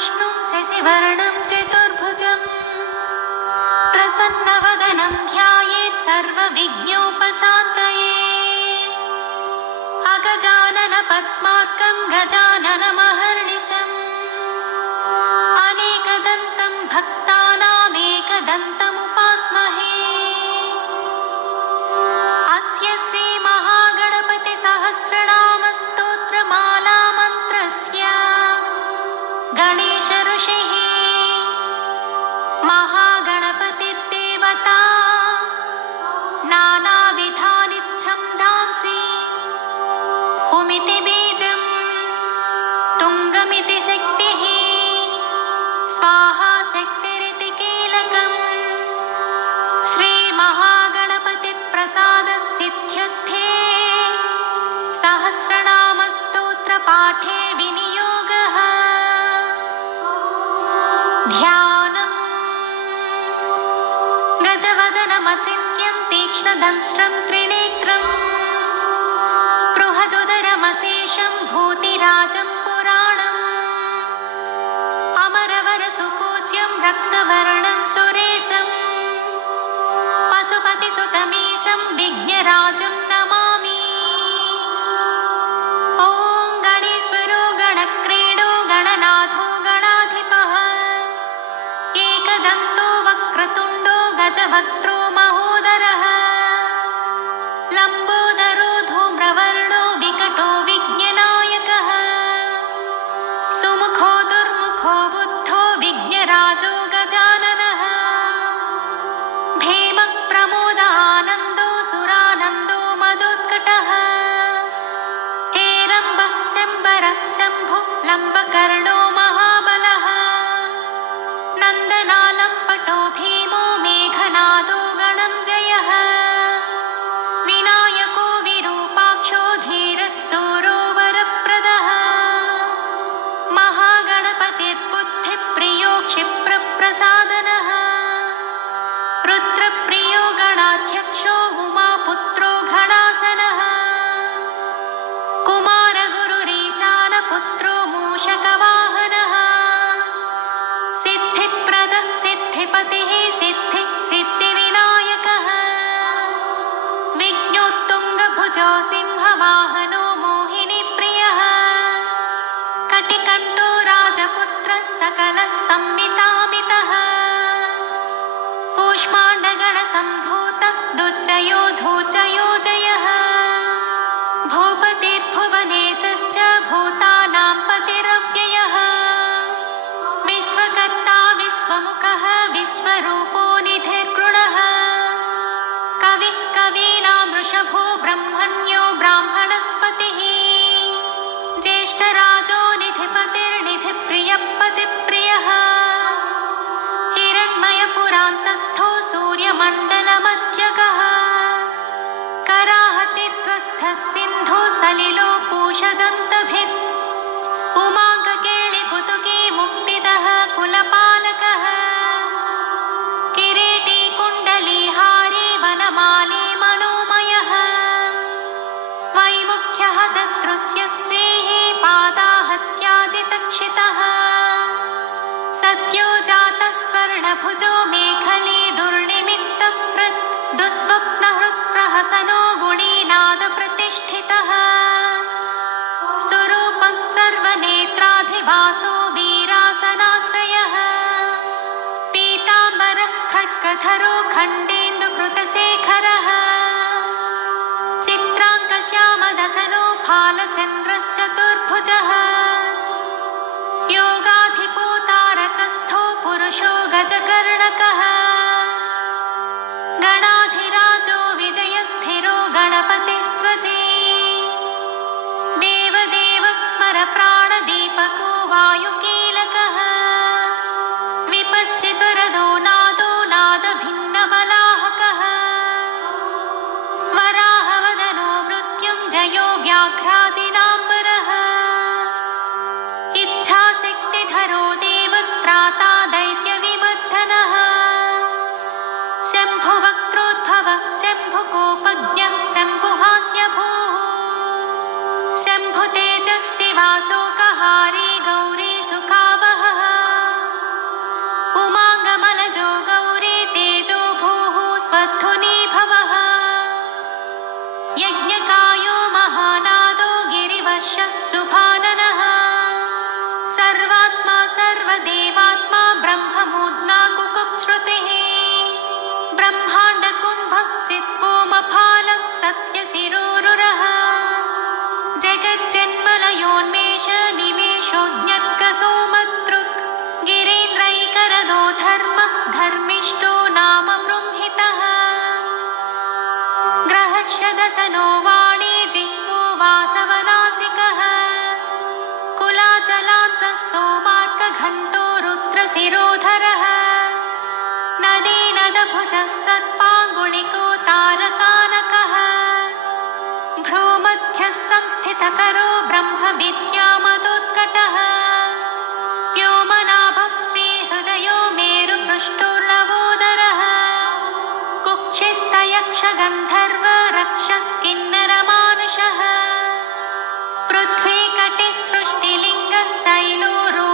विष्णुं शशिवर्णं चतुर्भुजं प्रसन्नवदनं ध्यायेत् सर्वविघ्नोपशान्तये। अगजानन पद्मार्कं गजाननमहर्निशम् अनेकदन्तं भक्तानामेकदन्तमुपास्महे। अस्य श्रीमहागणपतिसहस्रनामस्तोत्रमालामन्त्रस्य गणेश ऋषिः महागणपतिर्देवता नानाविधानि छन्दांसि हुमिति बीजं तुङ्गमिति शक्तिः स्वाहा शक्तिरिति कीलकम्। श्रीमहागणपतिप्रसादसिद्ध्यर्थे सहस्रनामस्तोत्रपाठे विनियोगः। ध्यानम् गजवदनमचिन्त्यं तीक्ष्णदंष्ट्रं त्रिनेत्रम् बृहदुदरमशेषं भूतिराजं पुराणम् अमरवरसुपूज्यं रक्तवर्णं सुरेशम् पशुपतिसुतमीशं विघ्नराजं नमामि। ॐ गणेश्वरो गणक्रीडो गणनाथो गणाधिपः एकदन्तो वक्रतुण्डो गजवक्त्रो महोदरः लम्बोदरो धूम्रवर्णो विकटो विघ्ननायकः सुमुखो दुर्मुखो बुद्धो विघ्नराजो गजाननः भीमप्रमोदानन्दो सुरानन्दो मदोत्कटः हेरम्बः शम्बरः शम्भुः लम्बकर्णो महाबलः नन्दनालम्पटो भीमो मेघनादो गणञ्जयः विनायको विरूपाक्षो धीरः शूरो वरप्रदः महागणपतिर्बुद्धिप्रियो क्षिप्रप्रसादनः रुद्रप्रियो गणाध्यक्षो उमापुत्रो घणासनः कुमारगुरुरीशानपुत्रो मूषकवाहनः सिद्धिप्रदः सिद्धिपतिः सिद्धिः सिद्धिविनायकः विघ्नोत्तुङ्गभुजो सिंहवाहनो मोहिनीप्रियः कटिकण्ठो राजपुत्रः सकलः संमितामितः कूष्माण्डगणसम्भूतः दुर्जयो धूर्जयो जयः भूपतिर्भुवनेशश्च भूतानां पतिरव्ययः विश्वकर्ता विश्वमुखः विश्वरूपो निधिर्गुणः कविः कवीनां वृषभो ब्रह्मण्यो ब्राह्मणस्पतिः ज्येष्ठराजो निधिपतिर्निधिप्रियः पतिप्रियः हिरण्मयपुरान्तस्थो सूर्यमण्डलमध्यगः कराहतिध्वस्थः सिन्धुः सलिलो पूषदन्तभित् उमाङ्गकेळिकुतुकी मुक्तिदः कुलपालकः किरीटी कुण्डलीहारी वनमाली मनोमयः वैमुख्यः तदृश्य श्रीः पादाहत्याजितक्षितः सद्यो जातः स्वर्णभुजो मेखली दुर्निमित्तकृत् दुःस्वप्नहृत्प्रहसनो गुणीनादप्रतिष्ठितः स्वरूपः सर्वनेत्राधिवासो वीरासनाश्रयः पीताम्बरः खड्गधरो खण्डेन्दुकृतशेखरः चित्राङ्कश्यामदसनो फालचन्द्रश्चतुर्भुजः योगाधिपो तारकस्थो पुरुषो गजकर्णकः गणाधिराजो विजयस्थिरो गणपतिस्त्वजी देवदेवः स्मर प्राणदीपको वायुकीलकः विपश्चिद्वरदो नादो नादभिन्नबलाहकः वराहवदनो मृत्युञ्जयो व्याघ्राजिनाम्बरः इच्छाशक्तिधरो देवत्राता दैत्यविमर्दनः शम्भुवक्त्रोद्भवः शम्भुकोपज्ञः शम्भुहास्यभूः शम्भुतेजः शिवाशोकहारी गौरी सुखावहः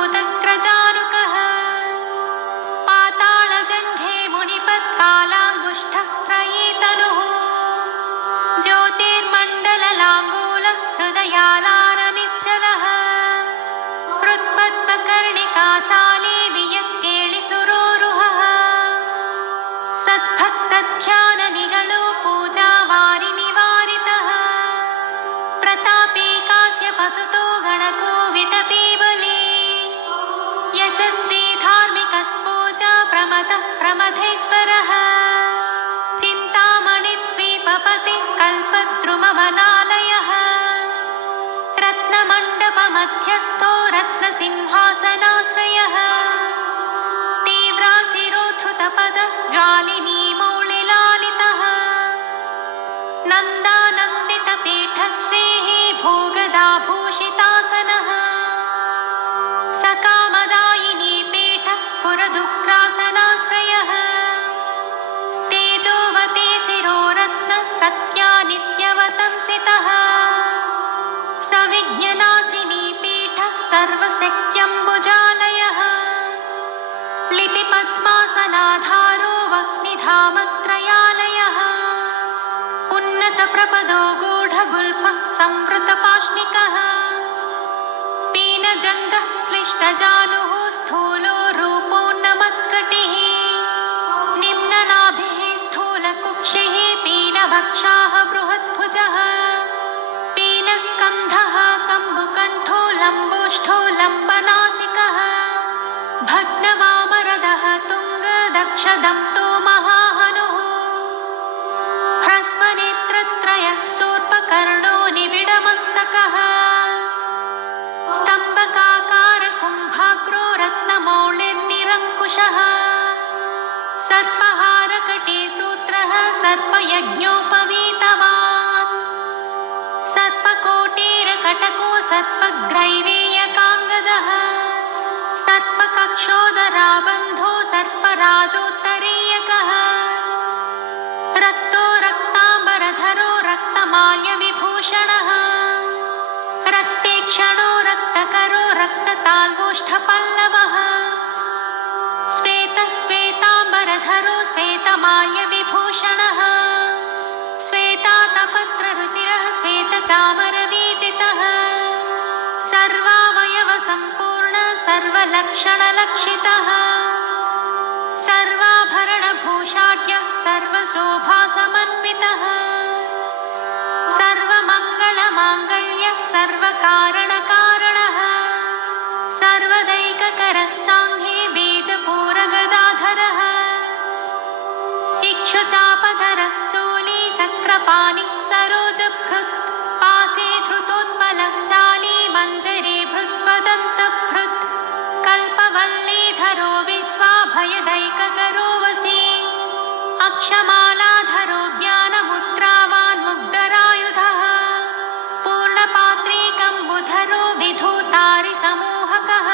शैलोरोदग्रजानुकः पातालजङ्घे मुनिपत्कालाङ्गुष्ठः त्रयी तनुः ज्योतिर्मण्डललाङ्गूल हृदयालाननिश्चलः हृत्पद्मकर्णिकाशाली वियत्केळिसुरोरुहः सद्भक्तध्याननिगलो पूजावारिनिवारितः प्रतापी काश्यपसुतो गणको विटपीबली यशस्वी धार्मिकस्पोजा प्रमथः प्रमथेश्वरः चिन्तामणिद्वीपपतिः कल्पद्रुमवनालयः रत्नमण्डपमध्यस्थो रत्नसिंहासनाश्रयः तीव्राशिरोद्धृतपदः ज्वालिनी मौलिलालितः नन्दानन्दितपीठश्रीः भोगदाभूषितासनः सकामदायिनी पीठः स्फुरदुग्रासनाश्रयः तेजोवती शिरोरत्नः सत्या नित्यवतंसितः सविज्ञनाशिनी पीठः सर्वशक्त्यम्बुजालयः लिपिपद्मासनाधारो वह्निधामत्रयालयः उन्नतप्रपदो गूढगुल्फः संवृतपाष्णिकः पीनजङ्गः श्लिष्टजानुः स्थूलो रूपोन्नमत्कटिः निम्ननाभिः स्थूलकुक्षिः पीनवक्षाः बृहद्भुजः पीनस्कन्धः कम्बुकण्ठो लम्बोष्ठो लम्बनासिकः भग्नवामरदः तुङ्गदक्षदन्तो महाहनुः ह्रस्वनेत्रत्रयः शूर्पकर्णो निबिडमस्तकः स्तम्भकाकारकुम्भाग्रो रत्नमौलिर्निरङ्कुशः सर्पहारकटे सूत्रः सर्पयज्ञोपवीतवान् सर्पकोटीरकटको सर्पग्रैवेयकाङ्गदः सर्पकक्षोदराबन्धो सर्पराजोत्तरीयकः रक्तो रक्ताम्बरधरो रक्तमाल्यविभूषणः रक्तेक्षणो रक्तकरो रक्तताल्वोष्ठपल्लवः श्वेतश्वेताम्बरधरो श्वेतमाल्यविभूषणः श्वेतातपत्ररुचिरः श्वेतचामरवीजितः सर्वावयवसम्पूर्ण सर्वलक्षणलक्षितः सर्वाभरणभूषाढ्य सर्वशोभासमन्वितः सर्वमङ्गलमाङ्गल्य सर्वकारणकारणः सर्वदैककरः साङ्घ्ये बीजपूरगदाधरः इक्षुचापधरः शूली चक्रपाणि सरोजभृत् पासे धृतोत्पलशाली मञ्जरी भृत्स्वदन्तभृत् कल्पवल्लीधरो विश्वाभयदैककरो वशी अक्षमालाधरो ज्ञानमुद्रावान् मुग्धरायुधः पूर्णपात्रीकम्बुधरो विधूतारिसमूहकः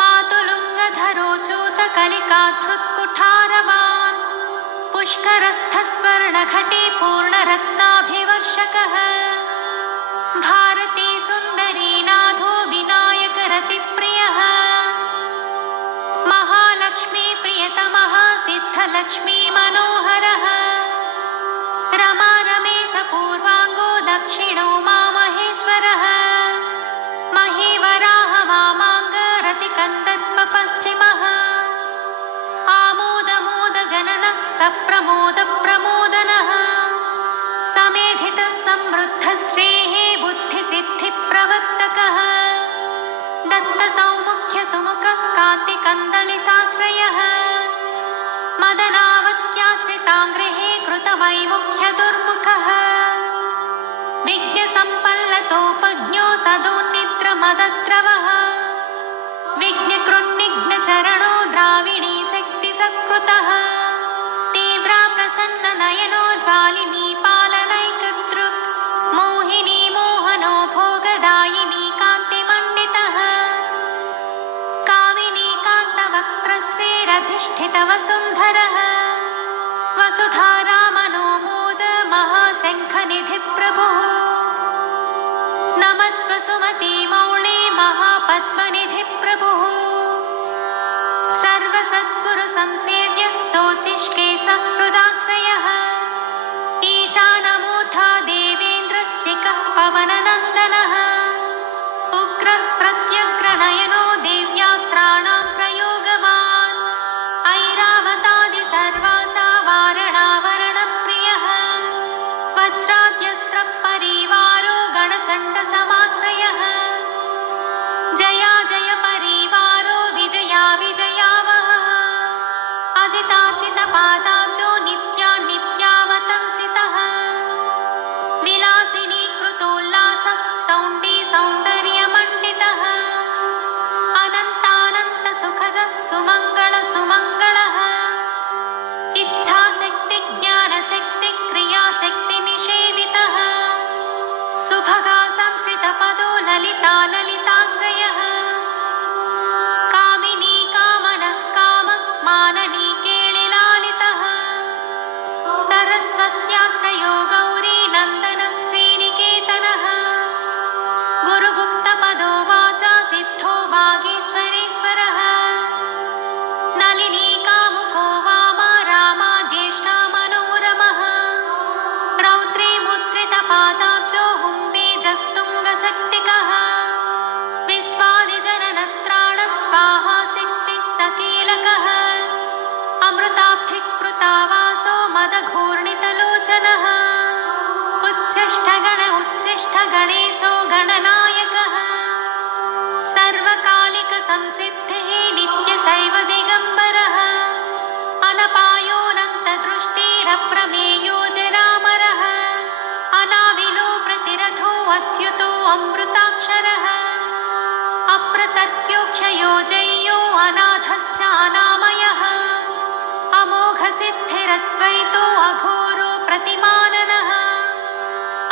मातुलुङ्गधरो चूतकलिकाधृत्कुठारवान् पुष्करस्थस्वर्णघटे पूर्णरत्नाभिवर्षकः भारती सुन्दरी नाथो विनायकरतिप्रियः महालक्ष्मी प्रियतमः सिद्धलक्ष्मी मनोहरः रमा रमेशपूर्वाङ्गो दक्षिणो मामहेश्वरः महीवराह वामाङ्गरतिकन्दर्पपश्चिमः आमोदमोदजननः सप्रमोदप्रमोदनः समेधितः समृद्धश्रेः बुद्धिसिद्धिप्रवर्तकः दत्तसौमुख्यसुमुखः कान्तिकन्दलिताश्रयः मदनावत्याश्रिताङ्ग्रहे कृतवैमुख्यदुर्मुखः विज्ञसम्पल्लतोपज्ञो सदोन्निद्रमदद्रवः विज्ञकृन्निघ्नचरणो द्राविणी शक्तिसत्कृतः तीव्रा प्रसन्ननयनो ज्वालिनी पालनैकदृक् मोहिनी मोहनो भोगदायिनी कान्तिमण्डितः कामिनी कान्तवक्त्रश्रीरधिष्ठितवसुन्धरः वसुधारामनो मोद महाशङ्खनिधिप्रभुः नमत्वसुमती मौळी महापद् संसेव्य शोचिष्केशः हृदाश्रयः ईशानमूर्धा देवेन्द्रस्य कः पवननन्दनः उग्रः प्रत्यग्रनयनो दिव्यास्त्राणां प्रयोगवान् ऐरावतादि सर्वासा वारणावरणप्रियः वज्राद्यस्त्रपरिवारो गणचण्डसमाश्रयः जया जय परिवारो विजया विजयावहः अजिताचितपादाब्जो नित्यावतंसितः विलासिनी कृतोल्लासः सौण्डी सौन्दर्यमण्डितः अनन्तानन्तसुखदः सुमङ्गलः इच्छाशक्ति ज्ञानशक्ति क्रियाशक्तिनिषेवितः सुभगा संश्रितपदो ललिताश्रयः कामिनी कामनः कामः माननी केळिलालितः सरस्वत्याश्रयो गौरी नन्दनः श्रीनिकेतनः गुरुगुप्तपदो वाचा सिद्धो वागीश्वरेश्वरः नलिनी कामुको वामा रामा ज्येष्ठा मनोरमः रौद्रे मुद्रितपादाब्जो हुम्बीजस्तुङ्गशक्तिकः विश्वादिजननत्राण स्वाहा शक्तिः सकीलकः अमृताब्धिकृतावासो मदघूर्णितलोचनः उच्चिष्ठगणेशो गणनायकः सर्वकालिकसंसिद्धिः नित्यशैव दिगम्बरः अनपायोऽनन्तदृष्टिरप्रमेयो जरामरः अनाविलो प्रतिरथो अच्युतो अमृताक्षरः अप्रतर्क्योक्षयो जय्यो अनाथश्च अनामयः अमोघसिद्धिरद्वैतो अघोरो प्रतिमाननः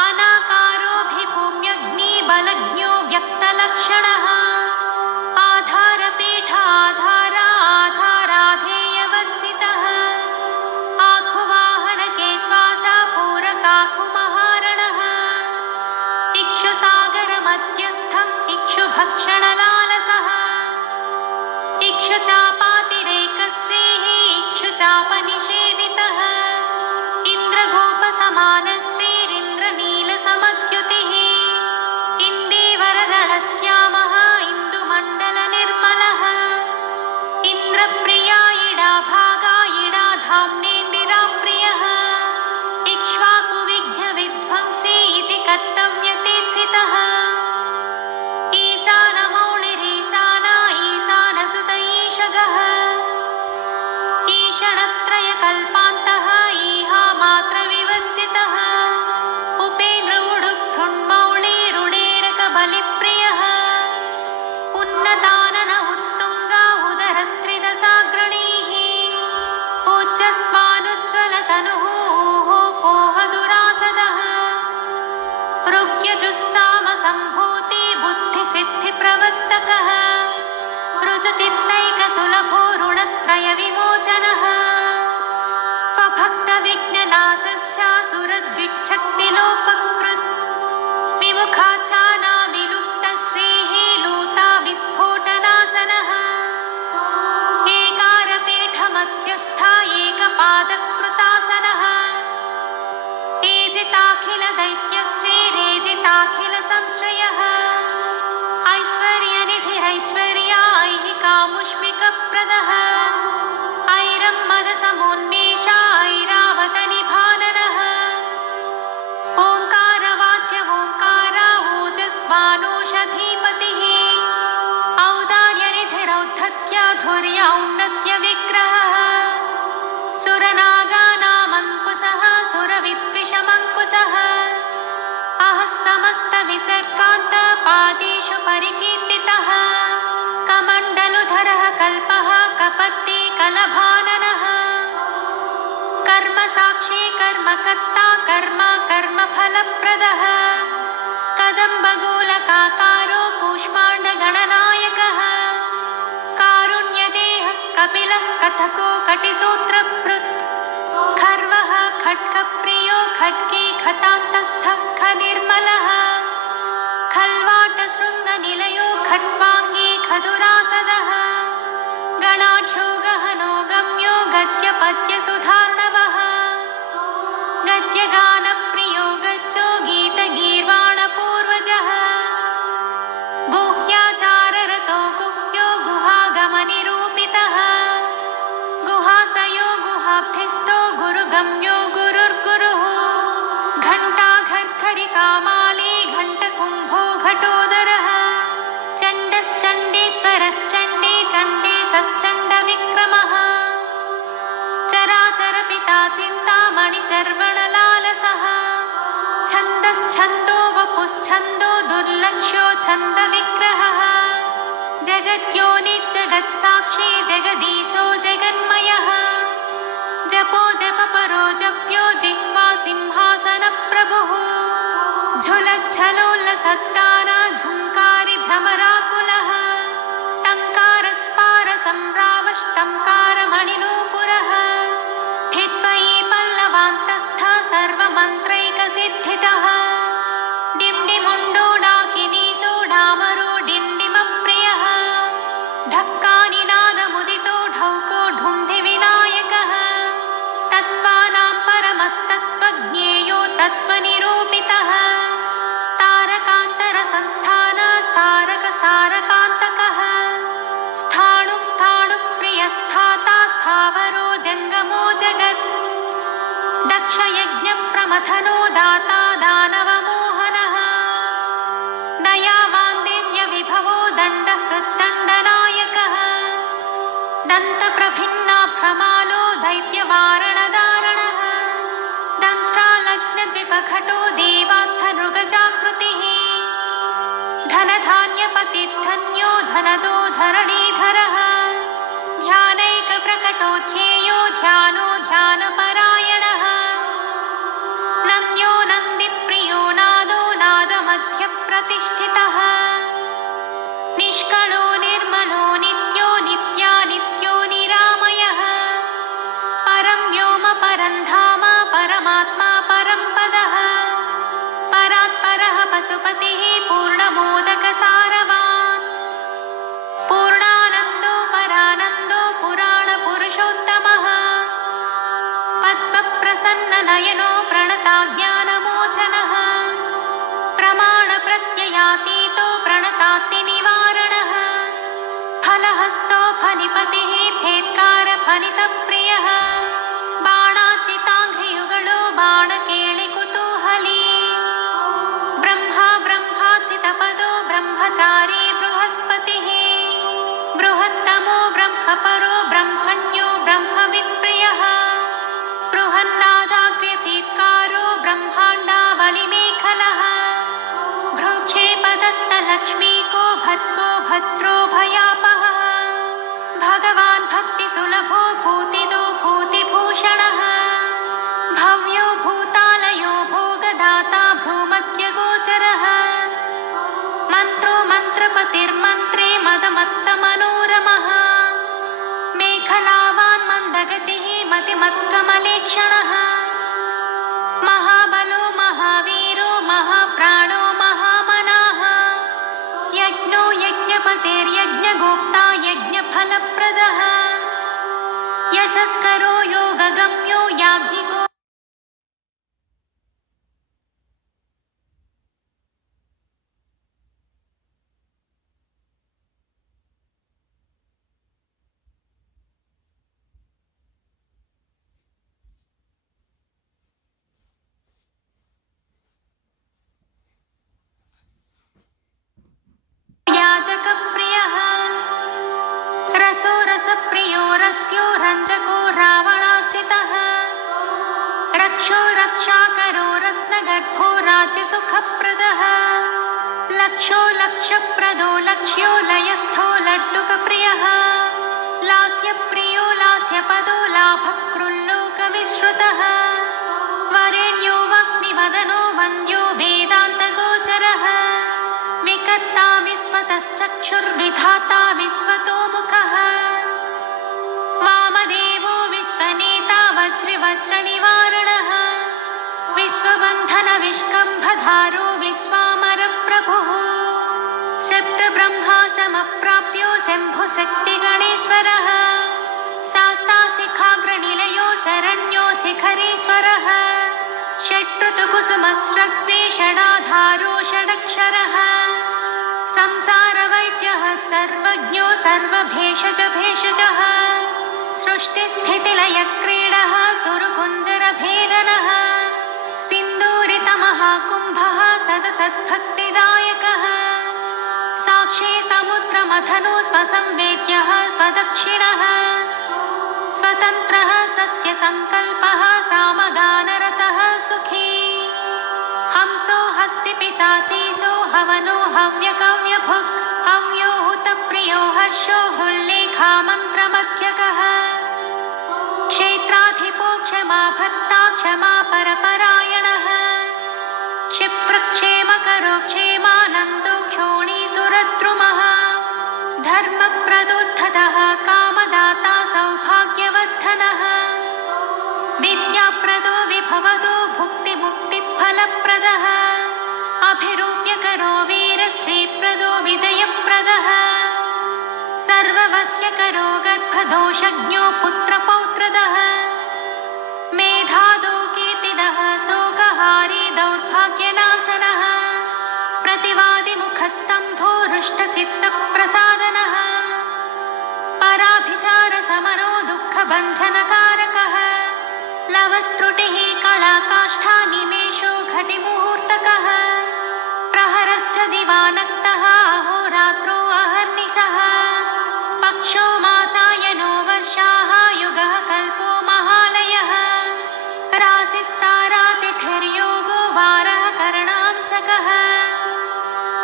अनाकारोऽभिभूम्यग्निबलज्ञो व्यक्तलक्षणः आधारपीठाधाराधेयवज्जितः आखुवाहनकेत्वासा पूरकाखुमहारणः इक्षुसागरमध्यस्थः इक्षुभक्षणलालसः इक्षुचापातिरेकश्रीः इक्षुचापनिषेवितः इन्द्रगोपसमानश्रीरिन्द्रनीलसमद्युतिः इन्दीवरदलश्यामः इन्दुमण्डलनिर्मलः इन्द्रप्रिया इडाभागा इडाधाम्नेन्दिराप्रियः इक्ष्वाकुविघ्नविध्वंसी इति कर्तव्यतीप्सितः ईशानमौलिरीशाना ईशानसुत ईशगः ईषणत्रयकल्पान्तः ईहामात्रविवज्जितः उपेन्द्र उडुभृन्मौळीरुडेरकबलिप्रियः उन्नतानन उत्तुङ्गा उदरस्त्रिदशाग्रणीः ओजस्वानुज्ज्वलतनुः ऊहोपोहदुरासदः ऋग्यजुस्सामसम्भूति बुद्धिसिद्धिप्रवर्तकः ऋजुचित्तैकसुलभो ऋणत्रयविमोचनः स्वभक्तविघ्ननाशश्च सुरद्विच्छक्तिलोपकृत् विमुखाचानाविलुप्तश्रीः लूताविस्फोटनाशनः एकारपीठमध्यस्था एकपादकृतासनः एजिताखिलदैत्यश्रीरेजिताखिलसंश्रयः ऐश्वर्यनिधिरैश्वर्याैहिकामुष्मिकप्रदः ऐरम्मदसमोन्मेषा ऐरावतनिभाननः ओङ्कारवाच्य ओङ्कारा ओजस्वानौषधीपतिः औदार्यनिधिरौद्धत्याधुर्य औन्नत्यविग्रहः सुरनागानामङ्कुशः सुरविद्विषमङ्कुशः अहः समस्तविसर्गान्तपादेषु परिकीर्तितः कमण्डलुधरः कल्पः कपर्दी कलभाननः कर्मसाक्षी कर्मकर्ता कर्मफलप्रदः कदम्बगोलकाकारो कूष्माण्डगणनायकः कारुण्यदेहः कपिलः कथको कटिसूत्रभृत् खर्वः खड्गप्रियो खड्गी खतान्तस्थः खनिर्मलः खल्वाटशृङ्गनिलयो खट्वाङ्गी खदुरासदः गणाढ्यो गहनो गम्भीरो पद्यसुधार्णवः गद्यगानप्रियो गच्छो गीतगीर्वाणपूर्वजः गुह्याचाररतो गुह्यो गुहागमनिरूपितः गुहासयो गुहाब्धिस्थो गुरुगम्यो गुरुर्गुरुः घण्टाघर्घरिकामाली घण्टकुम्भो घटोदरः चण्डश्चण्डीश्वरश्चण्डी चण्डीसश्चण्डविक्रमः चराचरपिता चिन्तामणिचर्वणलालसः छन्दश्छन्दो वपुश्छन्दो दुर्लक्ष्यो छन्दविग्रहः जगद्योनिजगत्साक्षी जगदीशो जगन्मयः जपो जपपरो जप्यो जिह्वा सिंहासनप्रभुः झुलज्झलोल्लसद्दाना झुङ्कारी भ्रमराकुलः टङ्कारस्पारसम्रावष्टङ्कारमणिनूपुरः धित्वयी पल्लवान्तस्थ सर्वमन्त्रैकसिद्धितः डिण्डिमुण्डो डाकिनीशो डामरो डिण्डिमप्रियः धक्कानिनादमुदितो ढौको ढुण्ढिविनायकः तत्त्वानां परमस्तत्त्वज्ञेयो तत्त्वनिरूपितः तारकान्तरसंस्थानस्तारकस्तारकान्तकः स्थाणुप्रियस्थाता स्थावरो जङ्गमो जगत् दक्षयज्ञप्रमथनो दाता दानवमोहनः दयावान् दिव्यविभवो दण्डहृद्दण्डनायकः दन्तप्रभिन्नाभ्रमालो दैत्यवारणदारणः दंष्ट्रालग्नद्विपघटो देवात्थनृगजाकृतिः धनधान्यपतिर्धन्यो धनदो धरणीधरः ध्यानैकप्रकटो ध्येयो ध्यानो ध्यानपरायणः नन्द्यो नन्दिप्रियो नादो नादमध्यप्रतिष्ठितः निष्कळो निर्मलो नित्यो नित्यानित्यो निरामयः परं व्योम परं धाम परमात्मा परं पदः परात्परः पशुपतिः पूर्णमोदकसारवान् पूर्णानन्दो परानन्दो पुराणपुरुषोत्तमः पद्मप्रसन्ननयनो प्रणताज्ञानमोचनः प्रमाणप्रत्ययातीतो प्रणतात्तिनिवारणः फलहस्तो फनिपतिः फेत्कारफलितप्रियः बाणाचिताङ्घ्रियुगलो बाणकेळिकुतूहली ब्रह्माचितपदो ब्रह्मचारी बृहस्पतिः बृहत्तमो ब्रह्मपरो ब्रह्मण्यो ब्रह्मविप्रियः बृहन्नादाग्र्यचीत्कारो ब्रह्माण्डावलिमेखलः भ्रूक्षेपदत्तलक्ष्मीको भद्को भद्रो भयापहः भगवान् भक्तिसुलभो भूतिदो भूतिभूषणः भव्यो भूतालयो भोगदाता भ्रूमध्यगोचरः मन्त्रो मन्त्रपतिर्मन्त्रे मदमत्तमनोरमः मेखलावान् मन्दगतिः मतिमत्कमलेक्षणः महाबलो महावीरो महाप्राणो महामनाः यज्ञो यज्ञपतिर्यज्ञगोप्ता यज्ञफलप्रदः यशस्करो योगगम्यो याज्ञिको याजकप्रियः रसो रसप्रियो रस्यो रञ्जको रावणार्चितः रक्षो रक्षाकरो रत्नगर्भो राज्यसुखप्रदः लक्षो लक्ष्यप्रदो लक्ष्यो लयस्थो लड्डुकप्रियः लास्यप्रियो लास्यपदो लाभकृल्लोकविश्रुतः वरेण्यो वह्निवदनो वन्द्यो वेदान्तगोचरः विकर्ता विश्वतश्चक्षुर्विधाता विश्वतोमुखः वामदेवो विश्वनेता वज्रनिवारणः विश्वबन्धनविष्कम्भधारो विश्वामरप्रभुः सप्तब्रह्मा समप्राप्यो शम्भुशक्तिगणेश्वरः शास्तासि शिखाग्रनिलयो शरण्यो शिखरीश्वरः षड्ऋतुकुसुमस्रग्वेषणाधारो षडक्षरः संसारवैद्यः सर्वज्ञो सर्वभेषजः सृष्टिस्थितिलयक्रीडः सुरकुञ्जरभेदनः सिन्दूरितमहाकुम्भः सदसद्भक्तिदायकः साक्षी समुद्रमथनो स्वसंवेद्यः स्वदक्षिणः स्वतन्त्रः सत्यसङ्कल्पः सामगानरतः सुखी हंसो हस्तिपिशाचीशो हवनो हव्यकव्यभुक् हव्यो हुतप्रियो हर्षो हृल्लेखामन्त्रमध्यकः क्षेत्राधिपो क्षमा भर्ता क्षमा परपरायणः क्षिप्रक्षेमकरो क्षेमानन्दो क्षोणीसुरद्रुमः धर्मप्रदोद्धतः कामदाता सौभाग्यवर्धनः विद्याप्रदो विभवदो भुक्तिमुक्तिफलप्रदः अभिरूप्यकरो वीरश्रीप्रदो विजयप्रदः सर्ववस्यकरो गर्भदोषज्ञो पुत्रपौत्रदः मेधादो कीर्तिदः शोकहारी दौर्भाग्यनाशनः प्रतिवादिमुखस्तम्भो रुष्टचित्तप्रसादनः पराभिचारसमनो दुःखभञ्जनकारकः लवस्त्रुटिः कलाकाष्ठा निमेषो घटिमुहूर्तकः प्रहरश्च दिवानक्तः अहोरात्रो अहर्निशः पक्षो मासायनो वर्षाः युगः कल्पो महालयः राशिस्तारातिथिर्योगो वारः करणांशकः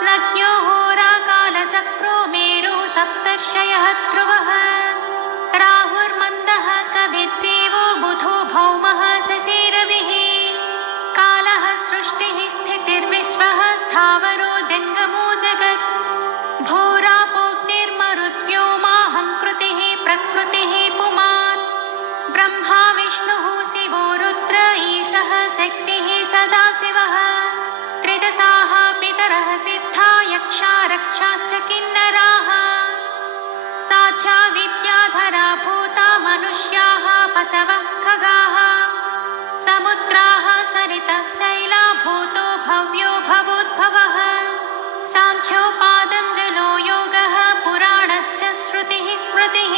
लग्नो होराकालचक्रो मेरुः सप्तर्षयः ध्रुवः राहुर्मन्दः कविर्जीवो बुधो भौमः शशिरविः कालः सृष्टिः स्थितिर्विश्वः स्थावरो जङ्गमो जगत् भूरापोऽग्निर्मरुद्व्योमाहङ्कृतिः प्रकृतिः पुमान् ब्रह्मा विष्णुः शिवो रुद्र ईशः शक्तिः सदाशिवः त्रिदशाः पितरः सिद्धा यक्षा रक्षाश्च किन्नराः साध्या विद्याधरा भूता मनुष्याः पशवः खगाः समुद्राः सरितः शैला भूतो भव्यो भवोद्भवः साङ्ख्योपादं जलो योगः पुराणश्च श्रुतिः स्मृतिः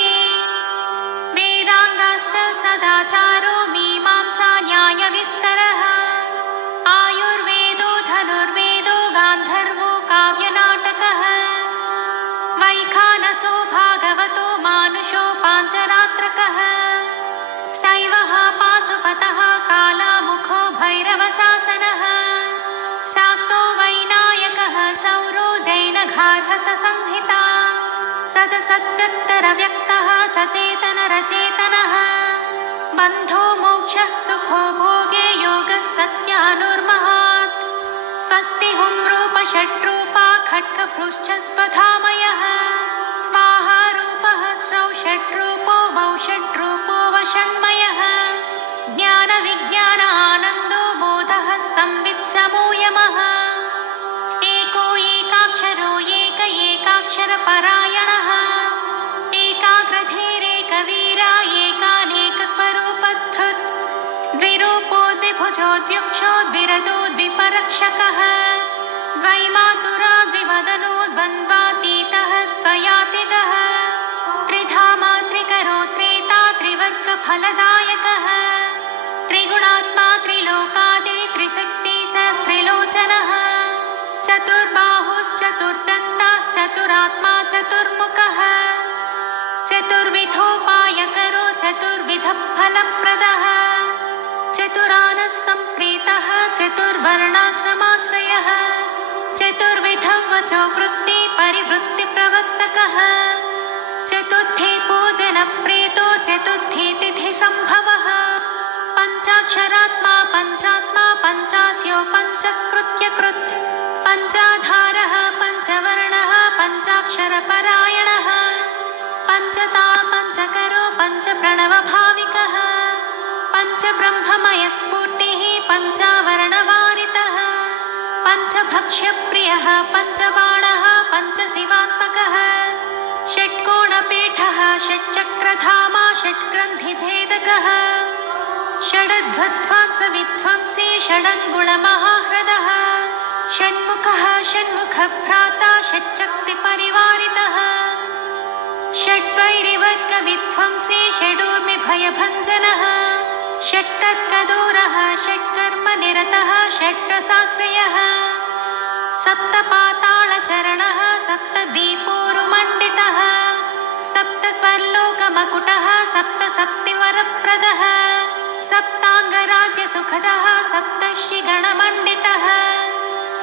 वेदाङ्गाश्च सदाचारो मीमांसा न्यायविस्तरः आयुर्वेदो धनुर्वेदो गान्धर्वो काव्यनाटकः वैखानसो भागवतो मानुषो पाञ्चरात्रकः शैवः पाशुपतः कालामुखो भैरवशासनः शाक्तो वैनायकः सौरो जैनघार्हतसंहिता सदसत्युत्तरव्यक्तः सचेतनरचेतनः बन्धो मोक्षः सुखो भोगे योगः सत्यानुर्महात् स्वस्ति हुं रूपषड्रूपा खड्गभ्रूश्च स्वधामयः स्वाहा रूपः स्रौ षड्रूपो वौ षड्रूपो वषण्मयः ज्ञानविज्ञान आनन्दो बोधः संवित् समूयमः एको एकाक्षरो एकाक्षरपरायणः एकाग्रधीरेकवीरा एकानेकस्वरूपधृत् द्विरूपो द्विभुजो द्व्युक्षो द्विरदो द्विपरक्षकः द्वैमातुरा द्विवदनो द्वन्द्वातीतः द्वयातिगः त्रिधा मात्रिकरो त्रेता त्रिवर्गफलदायकः त्रिगुणात्मा त्रिलोकादि त्रिशक्तिस्त्रिलोचनः चतुर्बाहुश्चतुर्दन्ताश्चतुरात्मा चतुर्मुखः चतुर्विधोपायकरो चतुर्विधफलप्रदः चतुरानः सम्प्रीतः चतुर्वर्णाश्रमाश्रयः चतुर्विधवचो वृत्ति परिवृत्तिप्रवर्तकः चतुर्थी पूजनप्रीतो चतुर्थी तिथिसम्भवः पञ्चाक्षरात्मा पञ्चात्मा पञ्चास्यो पञ्चकृत्यकृत् पञ्चाधारः पञ्चवर्णः पञ्चाक्षरपरायणः पञ्चता पञ्चकरो पञ्चप्रणवभाविकः पञ्चब्रह्ममयस्फूर्तिः पञ्चावर्णवारितः पञ्चभक्ष्यप्रियः पञ्चबाणः पञ्चशिवात्मकः षट्कोणपीठः षट्चक्रधामा षट्ग्रन्थिभेदकः षडध्वत्वांसविध्वंसी षडङ्गुळमहाह्रदः षण्मुखः षण्मुखभ्राता षट्शक्तिपरिवारितः षड्वैरिवर्गविध्वंसी षडूर्मिभयभञ्जनः षट्तर्कदूरः षट्कर्मनिरतः षट्रसाश्रयः सप्तपातालचरणः सप्तद्वीपोरुमण्डितः सप्तस्वर्लोकमकुटः सप्तसप्तिवरप्रदः सप्ताङ्गराज्यसुखदः सप्तर्षिगणमण्डितः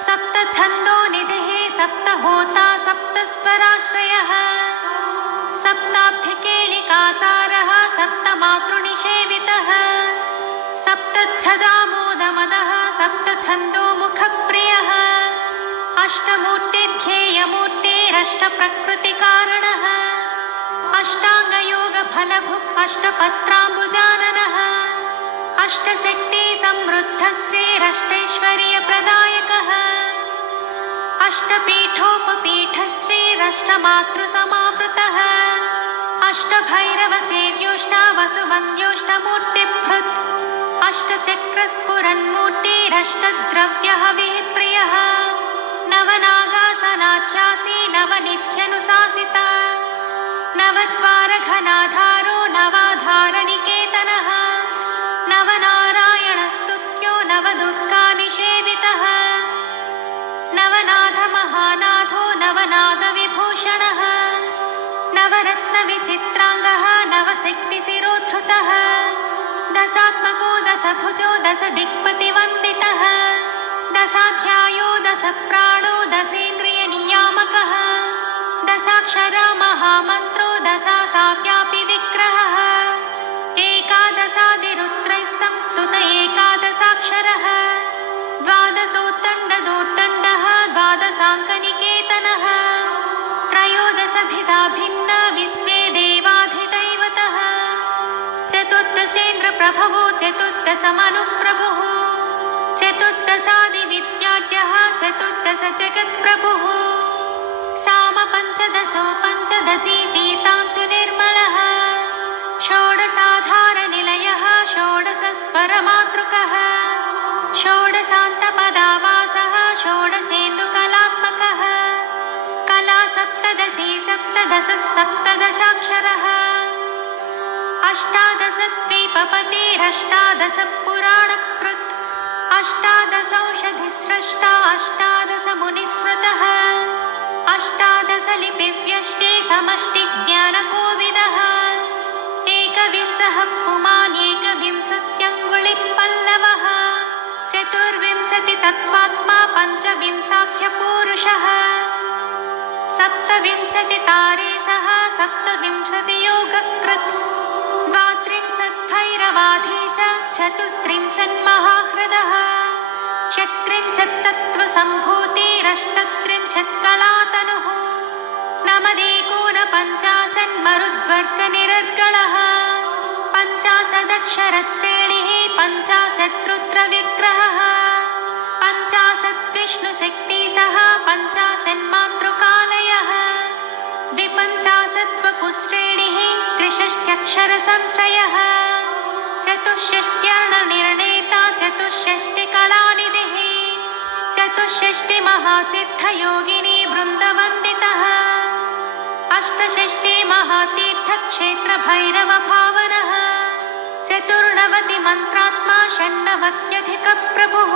सप्तछन्दोनिधिः सप्तहोता सप्तस्वराश्रयः सप्ताब्धिकेलिकासारः सप्तमातृनिषेवितः सप्तच्छदामोदमदः सप्तछन्दोमुखप्रियः अष्टमूर्तिध्येयमूर्तिरष्टप्रकृतिकारणः अष्टाङ्गयोगफलभुक् अष्टपत्राम्बुजाननः अष्टशक्तिसमृद्धश्रीरष्टैश्वर्यप्रदायकः अष्टपीठोपपीठश्रीरष्टमातृसमावृतः अष्टभैरवसेव्योष्टावसुवन्द्योष्टमूर्तिभृत् अष्टचक्रस्फुरन्मूर्तिरष्टद्रव्यहविः प्रियः नवनागासनाध्यासी नवनित्यनुशासिता नवद्वारघनाधारो नवाधारनिकेतनः नवनारायणस्तुत्यो नवदुर्गानिषेवितः नवनाथमहानाथो नवनागविभूषणः नवरत्नविचित्राङ्गः नवशक्तिशिरोद्धृतः दशात्मको दशभुजो दशदिक्पतिवन्दितः दशाध्यायो दशप्राणो दशेन्द्रियनियामकः दशाक्षरा महामन्त्रो दशासाव्यापि विग्रहः एकादशादिरुद्रैः संस्तुत एकादशाक्षरः द्वादशोत्तण्डदोर्दण्डः द्वादशाङ्गनिकेतनः त्रयोदशभिधा भिन्न विश्वे देवाधिदैवतः चतुर्दशेन्द्रप्रभवो चतुर्दशमनुप्रभुः चतुर्दशादिविद्याढ्यः चतुर्दश जगत्प्रभुः सामपञ्चदशो पञ्चदशी सीतांशुनिर्मलः षोडशाधारनिलयः षोडशस्वरमातृकः षोडशान्तपदावासः षोडशेन्दुकलात्मकः कला सप्तदशी सप्तदशः सप्तदशाक्षरः अष्टादशद्वीपपतिरष्टादशपुराणकृत् अष्टादशौषधिस्रष्टा अष्टादशमुनिस्मृतः अष्टादशलिपिव्यष्टि समष्टिज्ञानकोविदः एकविंशः पुमान् एकविंशत्यङ्गुलिपल्लवः चतुर्विंशतितत्त्वात्मा पञ्चविंशाख्यपूरुषः सप्तविंशतितारेशः सप्तविंशतियोगकृत् द्वात्रिंशद्भैरवाधीश चतुस्त्रिंशन्महाह्रदः षट्त्रिंशत्तत्त्वसम्भूतिरष्टत्रिंशत्कलातनुः नवदेकोनपञ्चाशन्मरुद्वर्गनिरर्गलः पञ्चाशदक्षरश्रेणिः पञ्चाशद्रुद्रविग्रहः पञ्चाशद्विष्णुशक्तिशः पञ्चाशन्मातृकालयः द्विपञ्चाशद्वपुश्रेणिः त्रिषष्ट्यक्षरसंश्रयः चतुष्षष्ट्यर्णनिर्णेता चतुष्षष्टिकलानिधिः चतुष्षष्टिमहासिद्धयोगिनी वृन्दवन्दितः अष्टषष्टिमहातीर्थक्षेत्रभैरवभावनः चतुर्नवतिमन्त्रात्मा षण्णवत्यधिकप्रभुः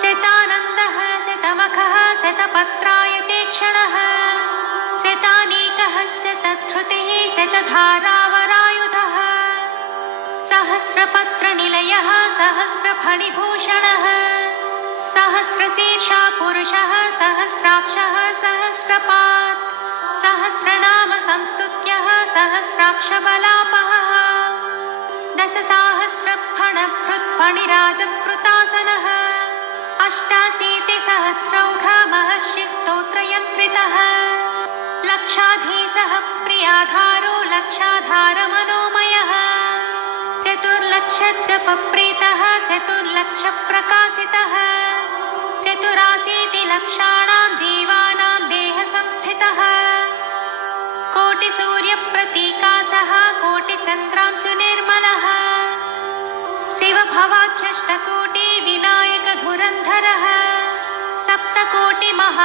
शतानन्दः शतमखः शतपत्रायतेक्षणः शतानीकः शतधृतिः शतधारावरायुधः सहस्रपत्रनिलयः सहस्रफणिभूषणः सहस्रशीर्षा पुरुषः सहस्राक्षः सहस्रपात् सहस्रनामसंस्तुत्यः सहस्राक्षबलापहः दशसाहस्रफणभृत्फणिराजकृतासनः अष्टाशीतिसहस्रौघमहर्षिस्तोत्रयन्त्रितः लक्षाधीशः प्रियाधारो लक्षाधारमनोमयः चतुर्लक्षजपप्रीतः चतुर्लक्षप्रकाशितः चतुराशीतिलक्षाणां जीवानां देहसंस्थितः कोटिसूर्यप्रतीकासः कोटिचन्द्र भवाध्यष्टकोटिविनायकधुरन्धरः सप्तकोटिमहाकालः